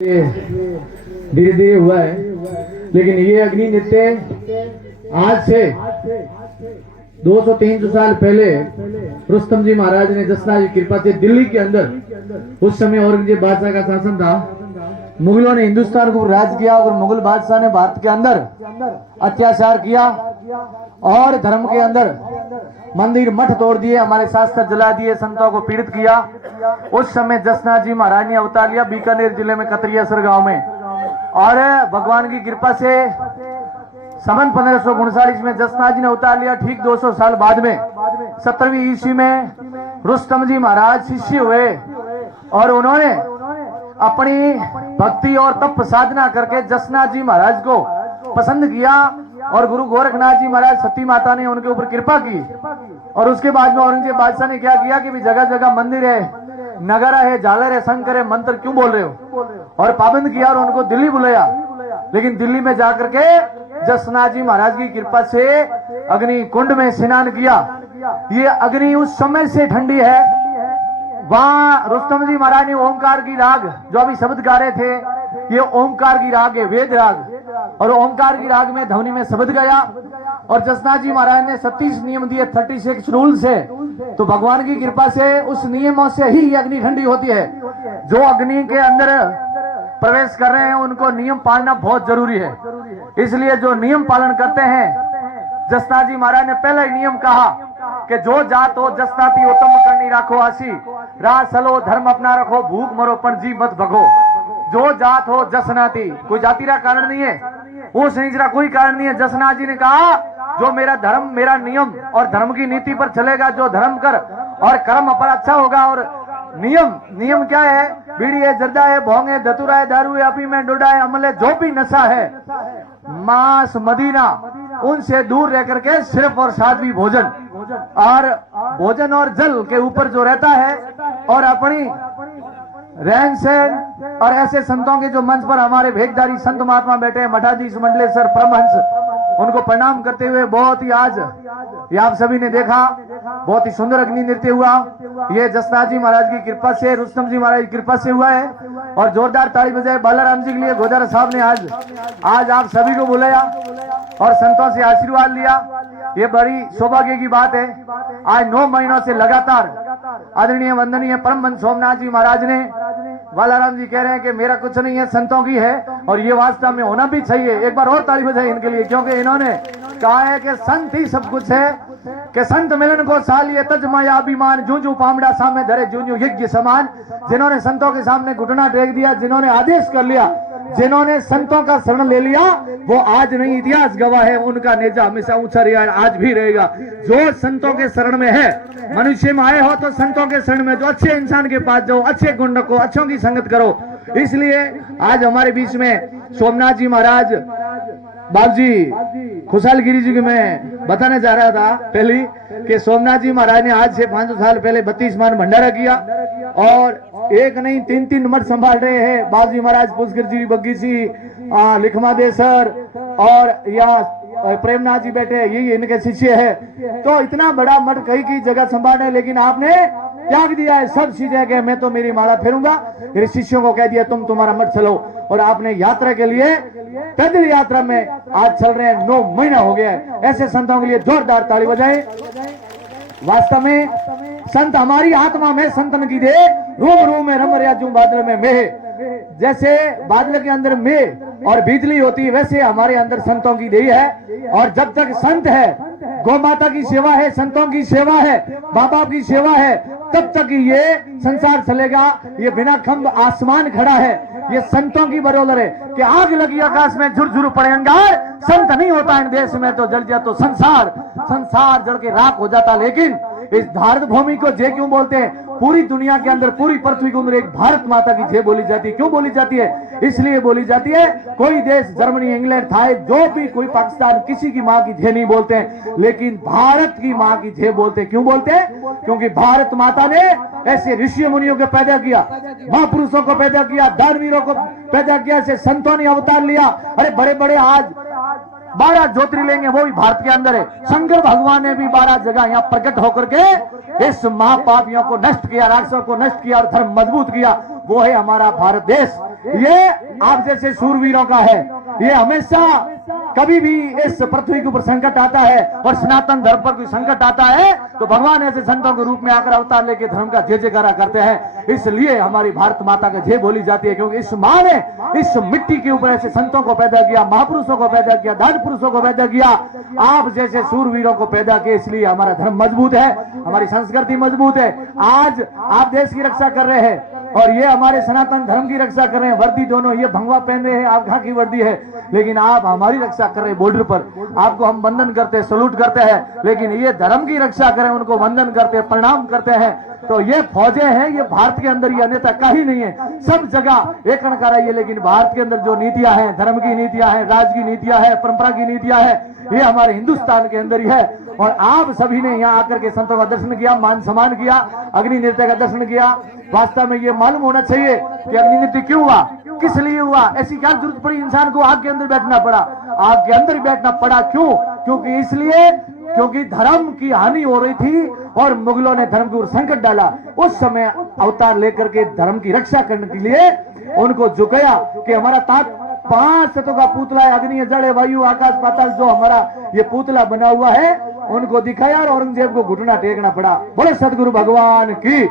धीरे धीरे हुआ है, लेकिन ये अग्नि नृत्य आज से 200-300 साल पहले रुस्तम जी महाराज ने जसना जी कृपा से दिल्ली के अंदर, उस समय औरंगजेब बादशाह का शासन था। मुगलों ने हिंदुस्तान को राज किया और मुगल बादशाह ने भारत के अंदर अत्याचार किया और धर्म के अंदर मंदिर मठ तोड़ दिए, हमारे शास्त्र जला दिए, संतों को पीड़ित किया। उस समय जसना जी महाराज ने अवतार लिया बीकानेर जिले में कतरियासर गांव में, और भगवान की कृपा से सन 1539 में जसना जी ने उतार लिया। ठीक 200 साल बाद में 17वीं ईस्वी में रुस्तम जी महाराज शिष्य हुए और उन्होंने अपनी भक्ति और तप साधना करके जसना जी महाराज को पसंद किया और गुरु गोरखनाथ जी महाराज सती माता ने उनके ऊपर कृपा की। और उसके बाद में औरंगजेब बादशाह ने क्या किया कि भी जगह जगह मंदिर है, नगारा है, झालर है, शंकर है, मंत्र क्यों बोल रहे हो, और पाबंद किया और उनको दिल्ली बुलाया। लेकिन दिल्ली में जाकर के जसना जी महाराज की कृपा से अग्नि कुंड में स्नान किया। ये अग्नि उस समय से ठंडी है। वहां रुस्तम जी महाराज ने ओंकार की राग, जो अभी शब्द गा रहे थे, ये ओंकार की राग है, वेद राग, और ओंकार की राग में ध्वनि में शब्द गया। और जसना जी महाराज ने 36 नियम दिए, 36 रूल्स है। तो भगवान की कृपा से उस नियमों से ही ये अग्नि ठंडी होती है। जो अग्नि के अंदर प्रवेश कर रहे हैं उनको नियम पालना बहुत जरूरी है। इसलिए जो नियम पालन करते हैं, जसना जी महाराज ने पहला ही नियम कहा कि जो जात हो जसनाती उत्तम करनी राखो आसी, राह चलो धर्म अपना रखो, भूख मरो पण जी मत भगो। जो जात हो जसनाती, कोई जाति का कारण नहीं है, ऊंच नीच का कोई कारण नहीं है। जसना जी ने कहा जो मेरा धर्म, मेरा नियम और धर्म की नीति पर चलेगा, जो धर्म कर और कर्म पर अच्छा होगा। और नियम क्या है? बीड़ी है, जर्दा है, भोंग है, धतूरा है, दारू है, अफीम है, डोडा है, अमल है, जो भी नशा है, मांस मदीना, उनसे दूर रह करके सिर्फ और साध्वी भोजन और जल के ऊपर जो रहता है, और अपनी रहन सहन। और ऐसे संतों के जो मंच पर हमारे भेखधारी संत महात्मा बैठे हैं, मठाधीश, मंडलेश्वर, परमहंस, उनको प्रणाम करते हुए बहुत ही आज ये आप सभी ने देखा बहुत ही सुंदर अग्नि नृत्य हुआ। ये जसना जी महाराज की कृपा से, रुस्तम जी महाराज की कृपा से हुआ है। और जोरदार ताली बजाए बालाराम जी के लिए। गोदारा साहब ने आज आप सभी को बुलाया और संतों से आशीर्वाद लिया, ये बड़ी सौभाग्य की बात है। आज 9 महीनों से लगातार आदरणीय वंदनीय परमहंस सोमनाथ जी महाराज ने, बालाराम जी कह रहे हैं कि मेरा कुछ नहीं है, संतों की है, और ये वास्तव में होना भी चाहिए। एक बार और ताली बजाए इनके लिए, क्योंकि इन्होंने कहा है कि संत ही सब कुछ है, कि संत मिलन को सालिए तज माया अभिमान, जू जू पामड़ा सामने धरे जू जू यज्ञ समान। जिन्होंने संतों के सामने घुटना टेक दिया, जिन्होंने आदेश कर लिया, जिन्होंने संतों का शरण ले लिया, वो आज नहीं इतिहास गवाह है, उनका नेजा हमेशा ऊंचा रहा, आज भी रहेगा। जो संतों के शरण में है, मनुष्य में आए हो तो संतों के शरण में, जो अच्छे इंसान के पास जाओ, अच्छे गुण रखो, अच्छों की संगत करो। इसलिए आज हमारे बीच में सोमनाथ जी महाराज, बाबूजी खुशहाल गिरी जी को मैं बताने जा रहा था पहले कि सोमनाथ जी महाराज ने आज से 500 साल पहले 32 मान भंडारा किया, और एक नहीं 3-3 मठ संभाल रहे हैं। बाबूजी महाराज पुष्कर जी, बग्गी जी, लिखमादेसर और या प्रेमनाथ जी बैठे, यही इनके शिष्य है। तो इतना बड़ा मठ कई जगह संभाल रहे, लेकिन आपने त्याग दिया है सब चीजें कि मैं तो मेरी माला फेरूंगा। मेरे शिष्यों को कह दिया तुम तुम्हारा मठ चलो, और आपने यात्रा के लिए पैदल यात्रा में आज चल रहे हैं, 9 महीना हो गया है। ऐसे संतों के लिए जोरदार ताली बजाएं। वास्तव में संत हमारी आत्मा में संतन की दे, रूम रूम में रम रिया, बादल में मेह। जैसे बादल के अंदर मेह और बिजली होती है, वैसे हमारे अंदर संतों की देही है। और जब तक संत है, गौ माता की सेवा है, संतों की सेवा है, माँ बाप की सेवा है, तब तक ये संसार चलेगा। ये बिना खंभ आसमान खड़ा है, ये संतों की बरोबर है कि आग लगी आकाश में झुरझुर पड़े अंगार, संत नहीं होता इन देश में तो जल जाए तो संसार जल के राख हो जाता। लेकिन इस भारत भूमि को जय क्यों बोलते हैं? पूरी दुनिया के अंदर, पूरी पृथ्वी के अंदर एक भारत माता की जय बोली जाती है। क्यों बोली जाती है? इसलिए बोली जाती है, कोई देश, जर्मनी, इंग्लैंड, थाई, जो भी, कोई पाकिस्तान, किसी की माँ की जय नहीं बोलते हैं, लेकिन भारत की माँ की जय बोलते हैं। क्यों बोलते हैं? क्योंकि भारत माता ने ऐसे ऋषि मुनियों को पैदा किया, महापुरुषों को पैदा किया, दानवीरों को पैदा किया, ऐसे संतों ने अवतार लिया। अरे बड़े बड़े आज 12 ज्योतिर्लिंग है वो भी भारत के अंदर है। शंकर भगवान ने भी 12 जगह यहाँ प्रकट होकर के इस महापापियों को नष्ट किया, राक्षसों को नष्ट किया और धर्म मजबूत किया। वो है हमारा भारत देश। ये आप जैसे शूरवीरों का है। ये हमेशा कभी भी इस पृथ्वी के ऊपर संकट आता है और सनातन धर्म पर कोई संकट आता है तो भगवान ऐसे संतों के रूप में आकर अवतार लेके धर्म का जय जयकारा करते हैं। इसलिए हमारी भारत माता का जय बोली जाती है, क्योंकि इस माँ ने इस मिट्टी के ऊपर ऐसे संतों को पैदा किया, महापुरुषों को पैदा किया, दान पुरुषों को पैदा किया, आप जैसे सूरवीरों को पैदा किया। इसलिए हमारा धर्म मजबूत है, हमारी संस्कृति मजबूत है। आज आप देश की रक्षा कर रहे हैं और ये हमारे सनातन धर्म की रक्षा कर रहे हैं। वर्दी दोनों, ये भंगवा पहन रहे हैं, आप घा की वर्दी है, लेकिन आप हमारी रक्षा कर रहे हैं। बॉर्डर पर आपको हम वंदन करते हैं, सलूट करते हैं, लेकिन ये धर्म की रक्षा करें, उनको वंदन करते हैं, प्रणाम करते हैं। तो ये फौजें हैं, ये भारत के अंदर, ये अन्यथा कहीं नहीं है। सब जगह एक करा है, लेकिन भारत के अंदर जो नीतियां हैं, धर्म की नीतियां हैं, राज की नीतियां हैं, परंपरा की नीतियां हैं, ये हमारे हिंदुस्तान के अंदर ही है। और आप सभी ने यहाँ आकर के संतों का दर्शन किया, मान सम्मान किया, अग्नि नृत्य का दर्शन किया। वास्तव में ये मालूम होना चाहिए कि अग्नि नृत्य क्यों हुआ, किस लिए हुआ, ऐसी क्या जरूरत पड़ी इंसान को आग के अंदर बैठना पड़ा। आग के अंदर बैठना पड़ा क्यों? क्योंकि इसलिए क्योंकि धर्म की हानि हो रही थी और मुगलों ने धर्म के ऊपर संकट डाला। उस समय अवतार लेकर के धर्म की रक्षा करने के लिए उनको झुकाया कि हमारा ताक 5 तत्वों का पुतला है, अग्नि, जल, वायु, आकाश, पाताल, जो हमारा ये पुतला बना हुआ है, उनको दिखाया और औरंगजेब को घुटना टेकना पड़ा। बोले सदगुरु भगवान की।